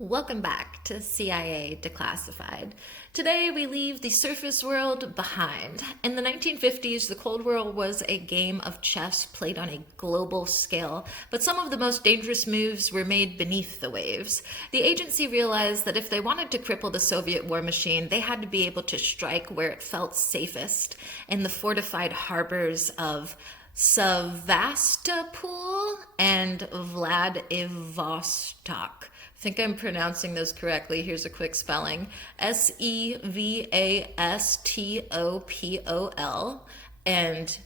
Welcome back to CIA Declassified. Today we leave the surface world behind. In the 1950s, the Cold War was a game of chess played on a global scale, but some of the most dangerous moves were made beneath the waves. The agency realized that if they wanted to cripple the Soviet war machine, they had to be able to strike where it felt safest, in the fortified harbors of Sevastopol and Vladivostok. I think I'm pronouncing those correctly. Here's a quick spelling. Sevastopol and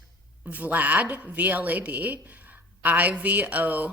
Vlad, V-L-A-D, Ivostok.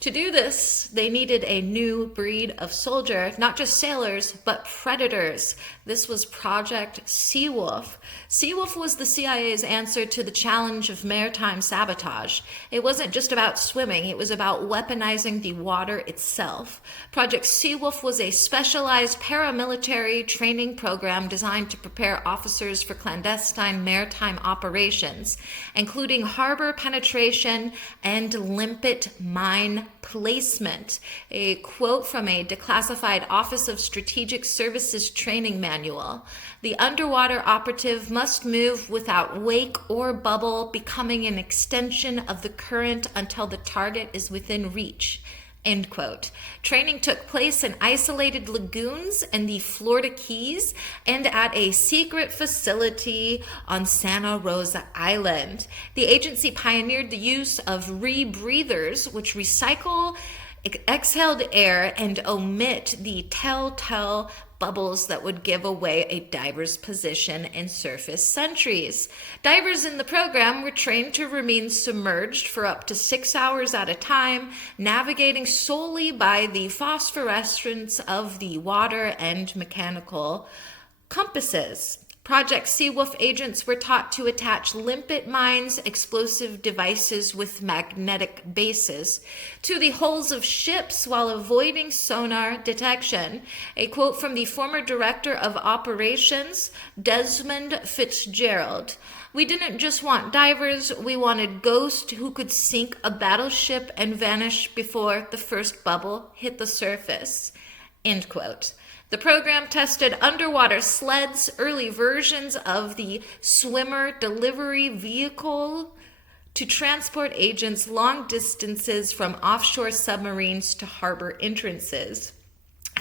To do this, they needed a new breed of soldier, not just sailors, but predators. This was Project SEAWOLF. SEAWOLF was the CIA's answer to the challenge of maritime sabotage. It wasn't just about swimming, it was about weaponizing the water itself. Project SEAWOLF was a specialized paramilitary training program designed to prepare officers for clandestine maritime operations, including harbor penetration and limpet mine placement. A quote from a Declassified Office of Strategic Services training manual. The underwater operative must move without wake or bubble, becoming an extension of the current until the target is within reach. End quote. Training took place in isolated lagoons in the Florida Keys and at a secret facility on Santa Rosa Island. The agency pioneered the use of rebreathers, which recycle exhaled air and omit the telltale bubbles that would give away a diver's position in surface sentries. Divers in the program were trained to remain submerged for up to 6 hours at a time, navigating solely by the phosphorescence of the water and mechanical compasses. Project SEAWOLF agents were taught to attach limpet mines, explosive devices with magnetic bases, to the hulls of ships while avoiding sonar detection. A quote from the former director of operations, Desmond Fitzgerald. "We didn't just want divers, we wanted ghosts who could sink a battleship and vanish before the first bubble hit the surface." End quote. The program tested underwater sleds, early versions of the swimmer delivery vehicle to transport agents long distances from offshore submarines to harbor entrances.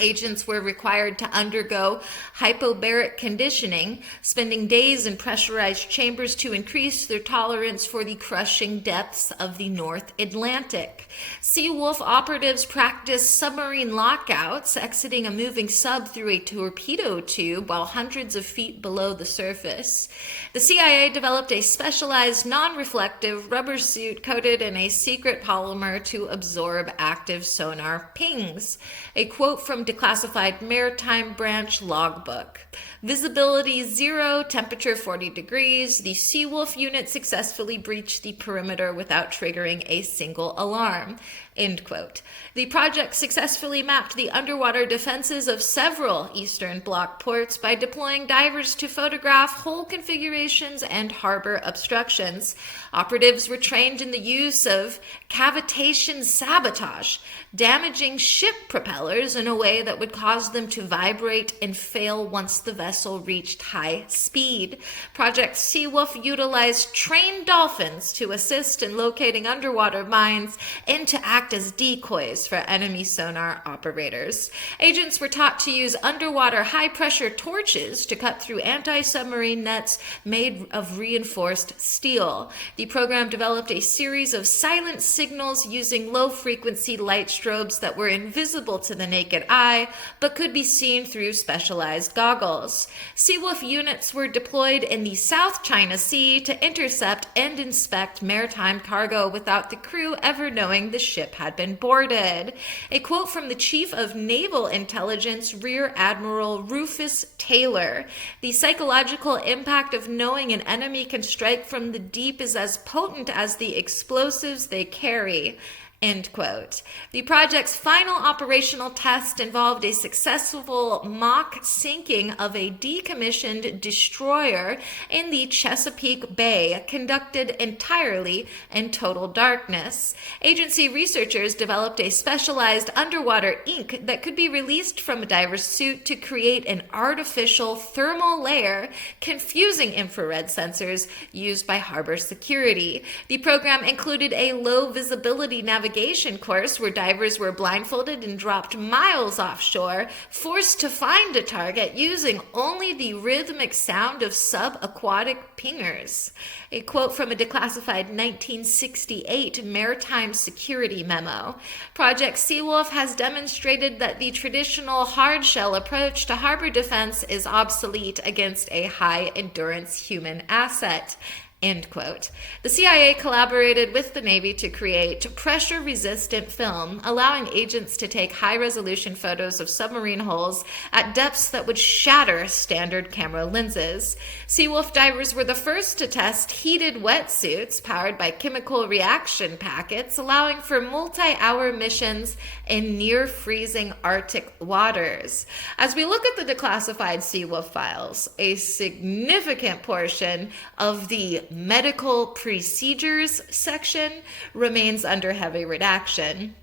Agents were required to undergo hypobaric conditioning, spending days in pressurized chambers to increase their tolerance for the crushing depths of the North Atlantic. SEAWOLF operatives practiced submarine lockouts, exiting a moving sub through a torpedo tube while hundreds of feet below the surface. The CIA developed a specialized non-reflective rubber suit coated in a secret polymer to absorb active sonar pings. A quote from Declassified Maritime Branch logbook. Visibility 0, temperature 40 degrees. The SEAWOLF unit successfully breached the perimeter without triggering a single alarm. End quote. The project successfully mapped the underwater defenses of several Eastern Bloc ports by deploying divers to photograph hull configurations and harbor obstructions. Operatives were trained in the use of cavitation sabotage, damaging ship propellers in a way that would cause them to vibrate and fail once the vessel reached high speed. Project SEAWOLF utilized trained dolphins to assist in locating underwater mines and to act as decoys for enemy sonar operators. Agents were taught to use underwater high-pressure torches to cut through anti-submarine nets made of reinforced steel. The program developed a series of silent signals using low-frequency light strobes that were invisible to the naked eye, but could be seen through specialized goggles. SEAWOLF units were deployed in the South China Sea to intercept and inspect maritime cargo without the crew ever knowing the ship had been boarded. A quote from the Chief of Naval Intelligence, Rear Admiral Rufus Taylor. "The psychological impact of knowing an enemy can strike from the deep is as potent as the explosives they carry." End quote. The project's final operational test involved a successful mock sinking of a decommissioned destroyer in the Chesapeake Bay, conducted entirely in total darkness. Agency researchers developed a specialized underwater ink that could be released from a diver's suit to create an artificial thermal layer, confusing infrared sensors used by harbor security. The program included a low visibility navigation course where divers were blindfolded and dropped miles offshore, forced to find a target using only the rhythmic sound of subaquatic pingers. A quote from a declassified 1968 maritime security memo. Project SEAWOLF has demonstrated that the traditional hard-shell approach to harbor defense is obsolete against a high-endurance human asset. End quote. The CIA collaborated with the Navy to create pressure-resistant film, allowing agents to take high-resolution photos of submarine hulls at depths that would shatter standard camera lenses. SEAWOLF divers were the first to test heated wetsuits powered by chemical reaction packets, allowing for multi-hour missions in near-freezing Arctic waters. As we look at the declassified SEAWOLF files, a significant portion of the medical procedures section remains under heavy redaction.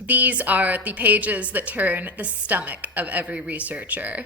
These are the pages that turn the stomach of every researcher.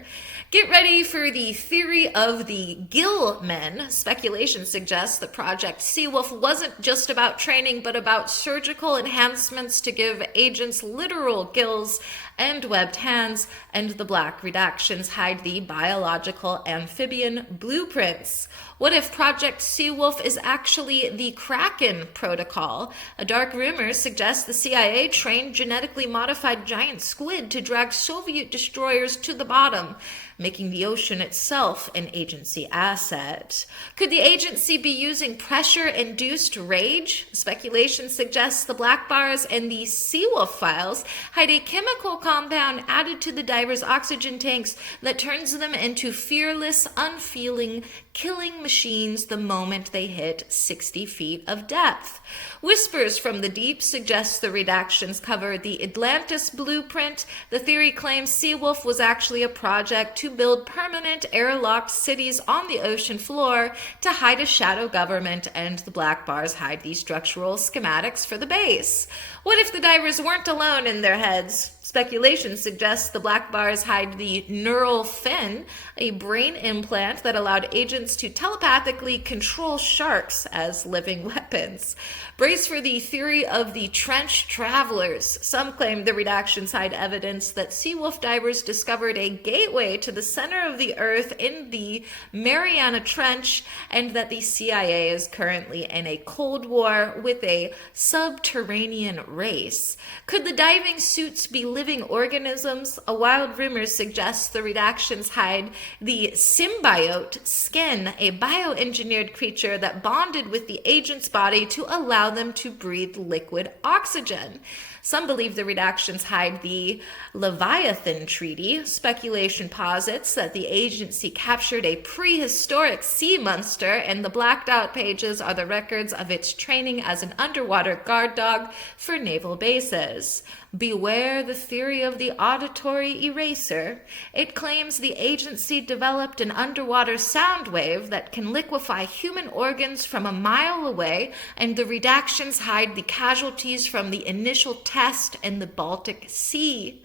Get ready for the theory of the gill men. Speculation suggests that Project SEAWOLF wasn't just about training, but about surgical enhancements to give agents literal gills and webbed hands, and the black redactions hide the biological amphibian blueprints. What if Project SEAWOLF is actually the Kraken protocol? A dark rumor suggests the CIA trained genetically modified giant squid to drag Soviet destroyers to the bottom, making the ocean itself an agency asset. Could the agency be using pressure-induced rage? Speculation suggests the black bars in the SEAWOLF files hide a chemical compound added to the divers' oxygen tanks that turns them into fearless, unfeeling, killing machines the moment they hit 60 feet of depth. Whispers from the deep suggest the redactions cover the Atlantis blueprint. The theory claims SEAWOLF was actually a project to build permanent airlocked cities on the ocean floor to hide a shadow government, and the black bars hide the structural schematics for the base. What if the divers weren't alone in their heads? Speculation suggests the black bars hide the neural fin, a brain implant that allowed agents to telepathically control sharks as living weapons. Brace for the theory of the trench travelers. Some claim the redactions hide evidence that SEAWOLF divers discovered a gateway to the center of the Earth in the Mariana Trench, and that the CIA is currently in a Cold War with a subterranean race. Could the diving suits be living organisms? A wild rumor suggests the redactions hide the symbiote skin, a bioengineered creature that bonded with the agent's body to allow them to breathe liquid oxygen. Some believe the redactions hide the Leviathan Treaty. Speculation posits that the agency captured a prehistoric sea monster, and the blacked out pages are the records of its training as an underwater guard dog for naval bases. Beware the theory of the auditory eraser. It claims the agency developed an underwater sound wave that can liquefy human organs from a mile away, and the redactions hide the casualties from the initial test in the Baltic Sea.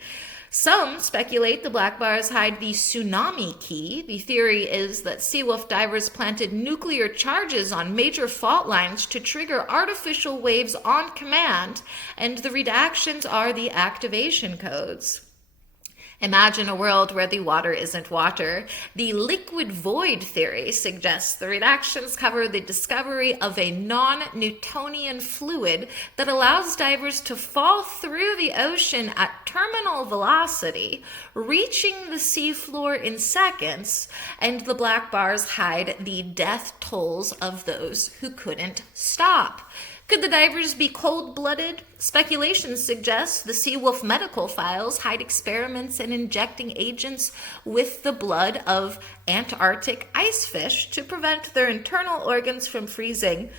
Some speculate the black bars hide the tsunami key. The theory is that SEAWOLF divers planted nuclear charges on major fault lines to trigger artificial waves on command, and the redactions are the activation codes. Imagine a world where the water isn't water. The liquid void theory suggests the redactions cover the discovery of a non-Newtonian fluid that allows divers to fall through the ocean at terminal velocity, reaching the seafloor in seconds, and the black bars hide the death tolls of those who couldn't stop. Could the divers be cold-blooded? Speculation suggests the SEAWOLF medical files hide experiments in injecting agents with the blood of Antarctic ice fish to prevent their internal organs from freezing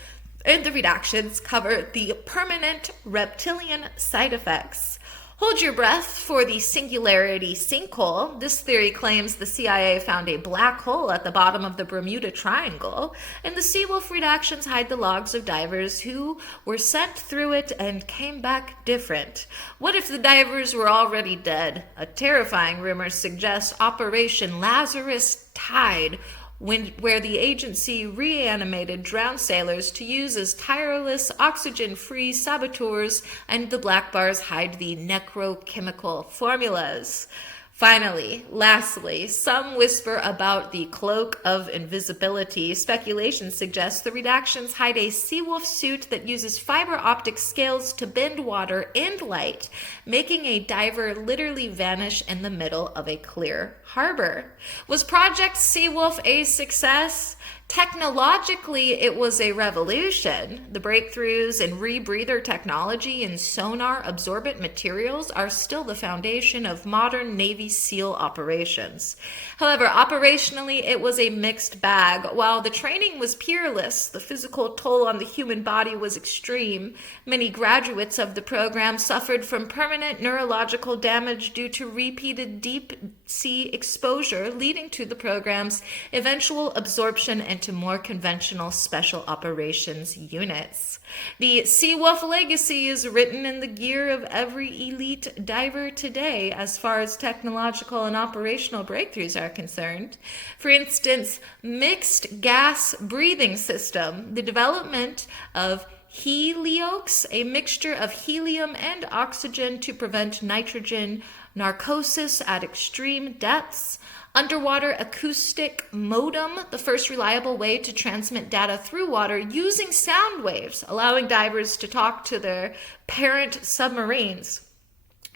And the redactions cover the permanent reptilian side effects. Hold your breath for the singularity sinkhole. This theory claims the CIA found a black hole at the bottom of the Bermuda Triangle, and the SEAWOLF redactions hide the logs of divers who were sent through it and came back different. What if the divers were already dead? A terrifying rumor suggests Operation Lazarus Tide, where the agency reanimated drowned sailors to use as tireless, oxygen-free saboteurs, and the black bars hide the necrochemical formulas. Finally, lastly, some whisper about the cloak of invisibility. Speculation suggests the redactions hide a SEAWOLF suit that uses fiber optic scales to bend water and light, making a diver literally vanish in the middle of a clear harbor. Was Project SEAWOLF a success? Technologically, it was a revolution. The breakthroughs in rebreather technology and sonar absorbent materials are still the foundation of modern Navy SEAL operations. However, operationally, it was a mixed bag. While the training was peerless, the physical toll on the human body was extreme. Many graduates of the program suffered from permanent neurological damage due to repeated deep sea exposure, leading to the program's eventual absorption into more conventional special operations units. The SEAWOLF legacy is written in the gear of every elite diver today as far as technological and operational breakthroughs are concerned. For instance, mixed gas breathing system, the development of Heliox, a mixture of helium and oxygen to prevent nitrogen narcosis at extreme depths. Underwater acoustic modem, the first reliable way to transmit data through water using sound waves, allowing divers to talk to their parent submarines.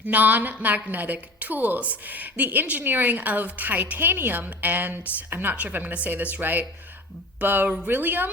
Non-magnetic tools. The engineering of titanium and, I'm not sure if I'm going to say this right, beryllium,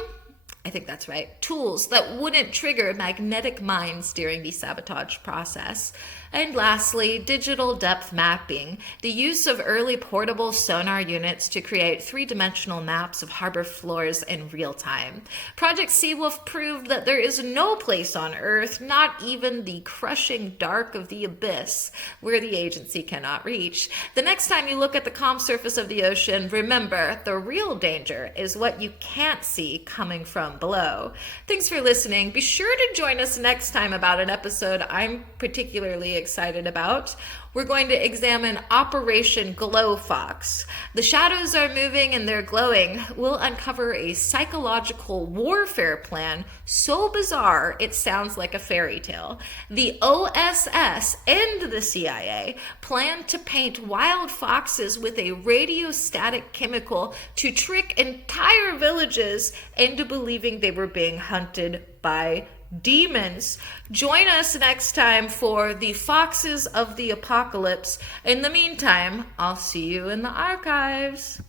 I think that's right, tools that wouldn't trigger magnetic mines during the sabotage process. And lastly, digital depth mapping, the use of early portable sonar units to create three-dimensional maps of harbor floors in real time. Project SEAWOLF proved that there is no place on Earth, not even the crushing dark of the abyss, where the agency cannot reach. The next time you look at the calm surface of the ocean, remember, the real danger is what you can't see coming from below. Thanks for listening. Be sure to join us next time about an episode I'm particularly excited about. We're going to examine Operation Glow Fox. The shadows are moving and they're glowing. We'll uncover a psychological warfare plan so bizarre it sounds like a fairy tale. The OSS and the CIA plan to paint wild foxes with a radiostatic chemical to trick entire villages into believing they were being hunted by demons. Join us next time for the Foxes of the Apocalypse. In the meantime, I'll see you in the archives.